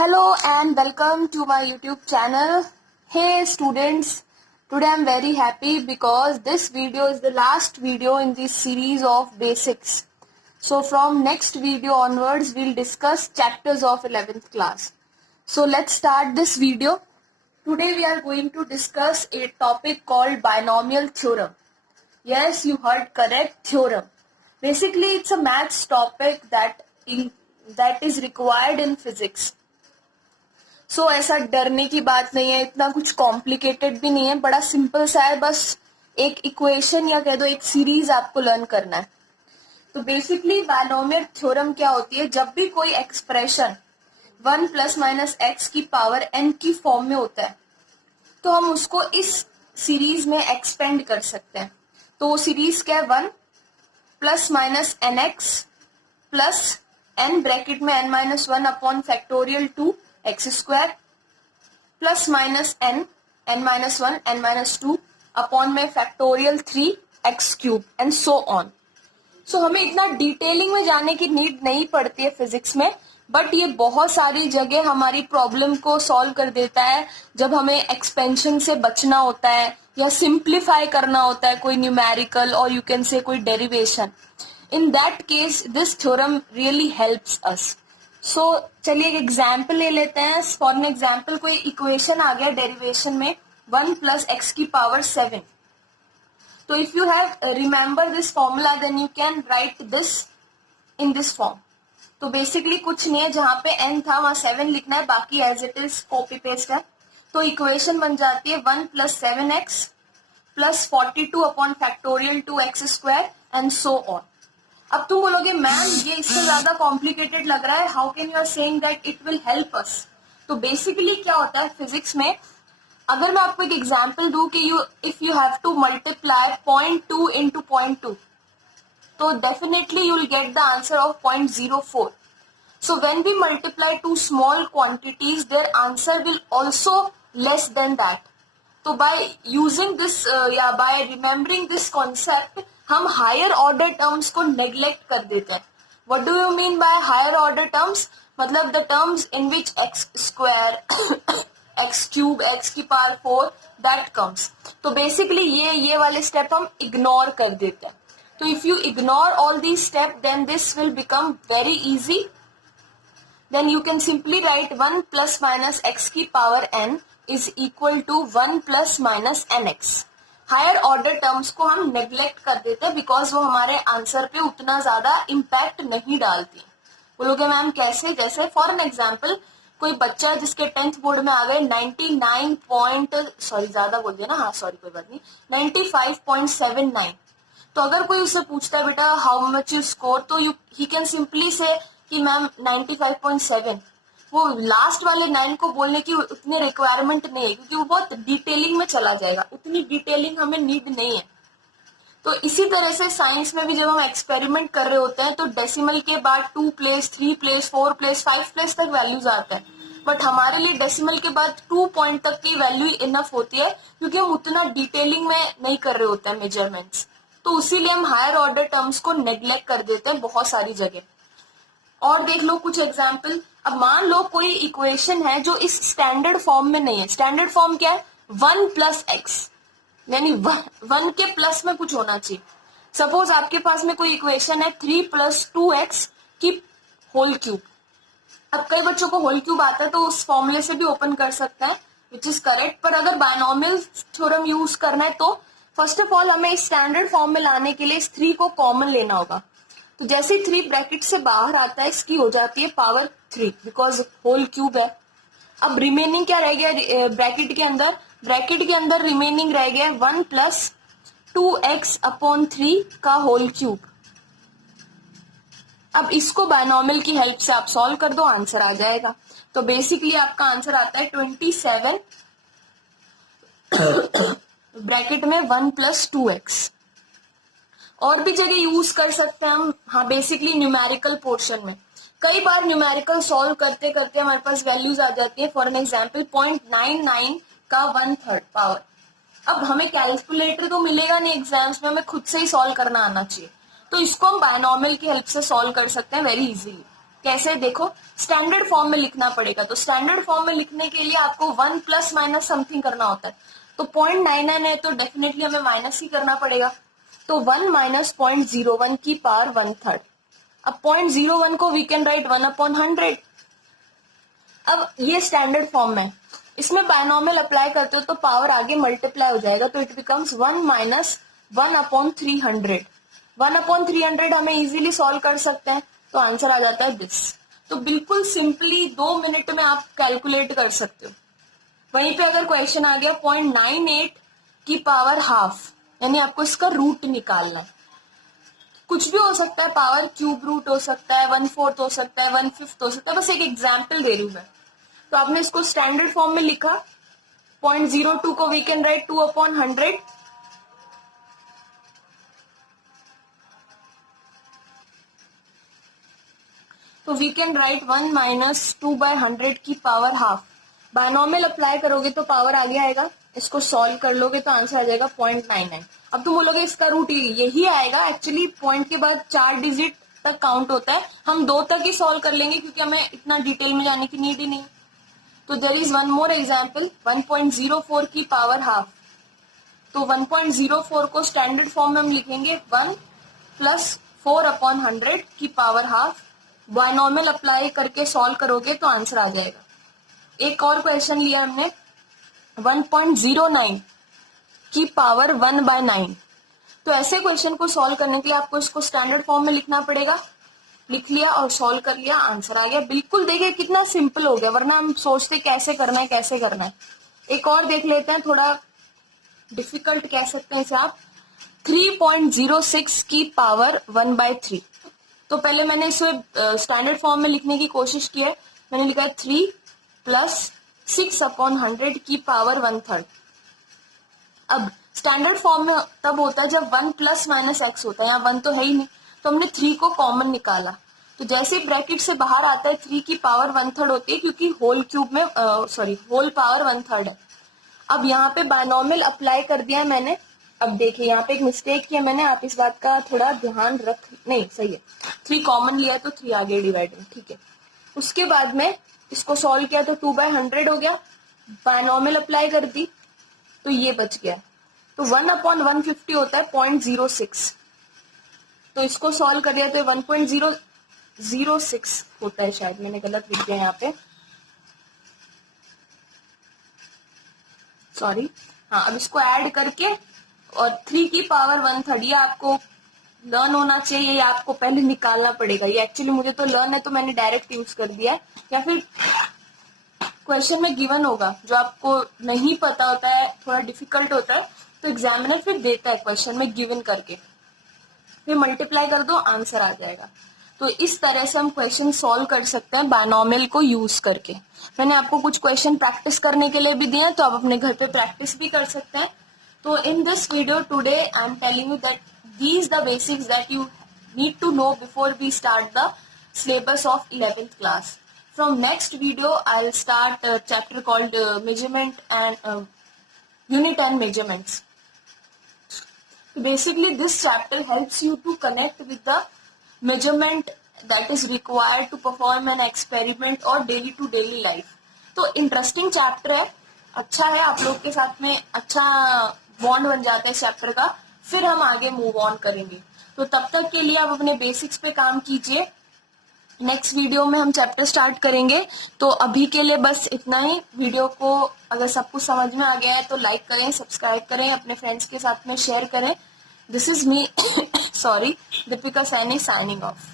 Hello and welcome to my YouTube channel. Hey students, today I'm very happy because this video is the last video in this series of basics. So from next video onwards we'll discuss chapters of 11th class. So let's start this video. Today we are going to discuss a topic called binomial theorem. Yes, you heard correct, theorem. Basically it's a maths topic that is required in physics. सो ऐसा डरने की बात नहीं है, इतना कुछ complicated भी नहीं है, बड़ा सिंपल सा है, बस एक इक्वेशन या कह दो एक सीरीज आपको लर्न करना है. तो बेसिकली बायनोमियल थ्योरम क्या होती है, जब भी कोई एक्सप्रेशन 1 प्लस माइनस एक्स की पावर n की फॉर्म में होता है तो हम उसको इस सीरीज में एक्सपेंड कर सकते हैं. तो वो सीरीज क्या है, 1 plus minus n x plus n bracket में n minus 1 upon factorial 2 x square plus minus n minus 1 n minus 2 upon में factorial 3 x cube and so on. So हमें इतना डिटेलिंग में जाने की नीड नहीं पड़ती है फिजिक्स में, बट ये बहुत सारी जगह हमारी प्रॉब्लम को सॉल्व कर देता है जब हमें एक्सपेंशन से बचना होता है या सिंप्लीफाई करना होता है कोई न्यूमेरिकल और यू कैन से कोई derivation. In that case this theorem really helps us. So चलिए एक एग्जाम्पल ले लेते हैं. फॉर एन एग्जाम्पल कोई इक्वेशन आ गया डेरिवेशन में 1 प्लस एक्स की पावर 7. तो if you have remember this formula then you can write this in this form. तो बेसिकली कुछ नहीं है, जहां पे n था वहां 7 लिखना है, बाकी as it is copy paste है. तो इक्वेशन बन जाती है 1 plus 7x plus 42 upon factorial 2x square and so on. अब तुम बोलोगे मैम ये इससे ज्यादा कॉम्प्लिकेटेड लग रहा है, how can you are saying that it will help us. तो बेसिकली क्या होता है फिजिक्स में, अगर मैं आपको एक एग्जांपल दूं कि if you have to multiply 0.2 into 0.2 तो definitely you will get the answer of 0.04. So when we multiply two small quantities their answer will also less than that. तो बाय यूजिंग दिस या by remembering this concept हम higher order terms को neglect कर देते हैं. What do you mean by higher order terms, मतलब the terms in which x square x cube x की power 4 that comes. तो basically ये वाले स्टेप हम इग्नोर कर देते हैं. तो if you ignore all these step then this will become very easy. Then you can simply write 1 plus minus x की power n is equal to 1 plus minus n x. Higher order terms को हम neglect कर देते हैं because वो हमारे answer पे उतना ज्यादा इम्पैक्ट नहीं डालती. बोलोगे मैम कैसे, जैसे फॉर एन एग्जाम्पल कोई बच्चा जिसके 10th बोर्ड में आ गए 95.79. तो अगर कोई उससे पूछता है बेटा हाउ मच यू स्कोर, तो ही कैन सिंपली से कि मैम 95.7. वो लास्ट वाले 9 को बोलने की उतनी रिक्वायरमेंट नहीं है क्योंकि वो बहुत डिटेलिंग में चला जाएगा, उतनी डिटेलिंग हमें नीड नहीं है. तो इसी तरह से साइंस में भी जब हम एक्सपेरिमेंट कर रहे होते हैं तो डेसिमल के बाद 2 प्लेस 3 प्लेस 4 प्लेस 5 प्लेस तक वैल्यूज आता है, बट हमारे लिए डेसिमल के बाद 2 पॉइंट तक की वैल्यू इनफ होती है क्योंकि हम उतना डिटेलिंग में नहीं कर रहे होते हैं मेजरमेंट्स. तो इसीलिए हम हायर ऑर्डर टर्म्स को नेग्लेक्ट कर देते हैं बहुत सारी जगह. और देख लो कुछ एग्जाम्पल. अब मान लो कोई इक्वेशन है जो इस स्टैंडर्ड फॉर्म में नहीं है. स्टैंडर्ड फॉर्म क्या है, 1 प्लस एक्स, यानी 1 के प्लस में कुछ होना चाहिए. सपोज आपके पास में कोई इक्वेशन है 3 प्लस 2x की होल क्यूब. अब कई बच्चों को होल क्यूब आता है तो उस फॉर्मूले से भी ओपन कर सकते हैं विच इज करेक्ट. पर अगर बायनोमियल थ्योरम यूज करना है तो फर्स्ट ऑफ ऑल हमें स्टैंडर्ड फॉर्म में लाने के लिए इस 3 को कॉमन लेना होगा. तो जैसे 3 ब्रैकेट से बाहर आता है इसकी हो जाती है पावर 3 बिकॉज होल क्यूब है. अब रिमेनिंग क्या रह गया ब्रैकेट के अंदर रिमेनिंग रह गया 1 प्लस 2x अपॉन 3 का होल क्यूब. अब इसको बायनोमियल की हेल्प से आप सॉल्व कर दो, आंसर आ जाएगा. तो बेसिकली आपका आंसर आता है 27 ब्रैकेट में 1 प्लस 2x. और भी जगह यूज कर सकते हैं हम. हाँ, बेसिकली न्यूमेरिकल पोर्शन में कई बार न्यूमेरिकल सॉल्व करते करते हमारे पास वैल्यूज आ जाती है. फॉर एन एग्जांपल 0.99 का 1/3 पावर. अब हमें कैलकुलेटर तो मिलेगा नहीं एग्जाम्स में, हमें खुद से ही सॉल्व करना आना चाहिए. तो इसको हम बायनोमियल की हेल्प से सॉल्व कर सकते हैं वेरी इजीली. कैसे देखो, स्टैंडर्ड फॉर्म में लिखना पड़ेगा। तो स्टैंडर्ड फॉर्म में लिखने के लिए आपको 1 प्लस माइनस समथिंग करना होता है। तो 0.99 है तो डेफिनेटली हमें माइनस ही करना पड़ेगा। तो 1 माइनस 0.01 की पावर 1/3। अब 0.01 को वी कैन राइट 1/100। अब ये स्टैंडर्ड फॉर्म में, इसमें बायनॉमियल अप्लाई करते हो तो पावर आगे मल्टीप्लाई हो जाएगा, तो इट बिकम्स 1 माइनस 1/300। 1/300 हमें इजीली सॉल्व कर सकते हैं, तो आंसर आ जाता है दिस। तो बिल्कुल सिंपली 2 मिनट में आप कैलकुलेट कर सकते हो। वहीं पे अगर क्वेश्चन आ गया 0.98 की पावर हाफ, यानी आपको इसका रूट निकालना, कुछ भी हो सकता है, पावर क्यूब रूट हो सकता है, 1/4 हो सकता है, 1/5 हो सकता है, बस एक एग्जाम्पल दे रही हूं मैं। तो आपने इसको स्टैंडर्ड फॉर्म में लिखा, 0.02 को वी कैन राइट 2/100। तो वी कैन राइट 1 माइनस 2/100 की पावर हाफ। बायनॉमियल अप्लाई करोगे तो पावर आगे आएगा, इसको सॉल्व कर लोगे तो आंसर आ जाएगा 0.99। अब तुम बोलोगे इसका रूट यही आएगा, एक्चुअली पॉइंट के बाद 4 डिजिट तक काउंट होता है, हम 2 तक ही सॉल्व कर लेंगे क्योंकि हमें इतना डिटेल में जाने की नीड ही नहीं। तो there is one more example, 1.04 की पावर हाफ। तो 1.04 को स्टैंडर्ड फॉर्म में हम लिखेंगे 1 प्लस 4/100 की पावर हाफ। बायनॉमियल अप्लाई करके सॉल्व करोगे तो आंसर आ जाएगा। एक और क्वेश्चन लिया हमने 1.09 की पावर 1/9। तो ऐसे क्वेश्चन को सॉल्व करने के लिए आपको इसको स्टैंडर्ड फॉर्म में लिखना पड़ेगा। लिख लिया और सॉल्व कर लिया, आंसर आ गया। बिल्कुल देखिए कितना सिंपल हो गया, वरना हम सोचते कैसे करना है कैसे करना है। एक और देख लेते हैं, थोड़ा डिफिकल्ट कह सकते हैं इसे आप, 3.06 की पावर 1/3। तो पहले मैंने इसे स्टैंडर्ड फॉर्म में लिखने की कोशिश की है। मैंने लिखा है 3 प्लस 6/100 की पावर 1/3। अब स्टैंडर्ड फॉर्म में तब होता है जब 1 प्लस माइनस एक्स होता है, यहाँ 1 तो है ही नहीं, तो हमने 3 को कॉमन निकाला। तो जैसे ब्रैकेट से बाहर आता है 3 की पावर 1/3 होती है, क्योंकि होल क्यूब में होल पावर 1/3 है। अब यहाँ पे बायनॉमियल अप्लाई कर दिया मैंने। अब देखिए यहाँ पे एक मिस्टेक किया मैंने, आप इस बात का थोड़ा ध्यान रख, नहीं सही है, 3 कॉमन लिया तो 3 आगे डिवाइड में, ठीक है। उसके बाद में इसको सॉल्व किया तो 2/100 हो गया, बायनॉमियल अप्लाई कर दी तो ये बच गया। तो 1/150 होता है 0.06, तो इसको सॉल्व कर दिया तो 1.006 होता है, शायद मैंने गलत लिख दिया यहाँ पे, सॉरी। हाँ, अब इसको ऐड करके और 3 की पावर 1/3, ये आपको लर्न होना चाहिए, ये आपको पहले निकालना पड़ेगा। ये एक्चुअली मुझे तो लर्न है तो मैंने डायरेक्ट यूज कर दिया है, या फिर क्वेश्चन में गिवन होगा जो आपको नहीं पता होता है, थोड़ा डिफिकल्ट होता है, तो एग्जामिनर फिर देता है क्वेश्चन में गिवन करके, फिर मल्टीप्लाई कर दो, आंसर आ जाएगा। तो इस तरह से हम क्वेश्चन सॉल्व कर सकते हैं बायनॉमियल को यूज करके। मैंने आपको कुछ क्वेश्चन प्रैक्टिस करने के लिए भी दिए हैं, तो आप अपने घर पे प्रैक्टिस भी कर सकते हैं। तो in this video today I am telling you that these the basics that you need to know before we start the syllabus of 11th class. From next video I'll start a chapter called measurement and unit and measurements. So basically this chapter helps you to connect with the measurement that is required to perform an experiment or daily to daily life. तो interesting chapter है, अच्छा है, आप लोग के साथ में अच्छा बॉन्ड बन जाता है इस चैप्टर का, फिर हम आगे मूव ऑन करेंगे। तो तब तक के लिए आप अपने बेसिक्स पे काम कीजिए, नेक्स्ट वीडियो में हम चैप्टर स्टार्ट करेंगे। तो अभी के लिए बस इतना ही। वीडियो को अगर सब कुछ समझ में आ गया है तो लाइक करें, सब्सक्राइब करें, अपने फ्रेंड्स के साथ में शेयर करें। This is me sorry, Deepika Saini signing off.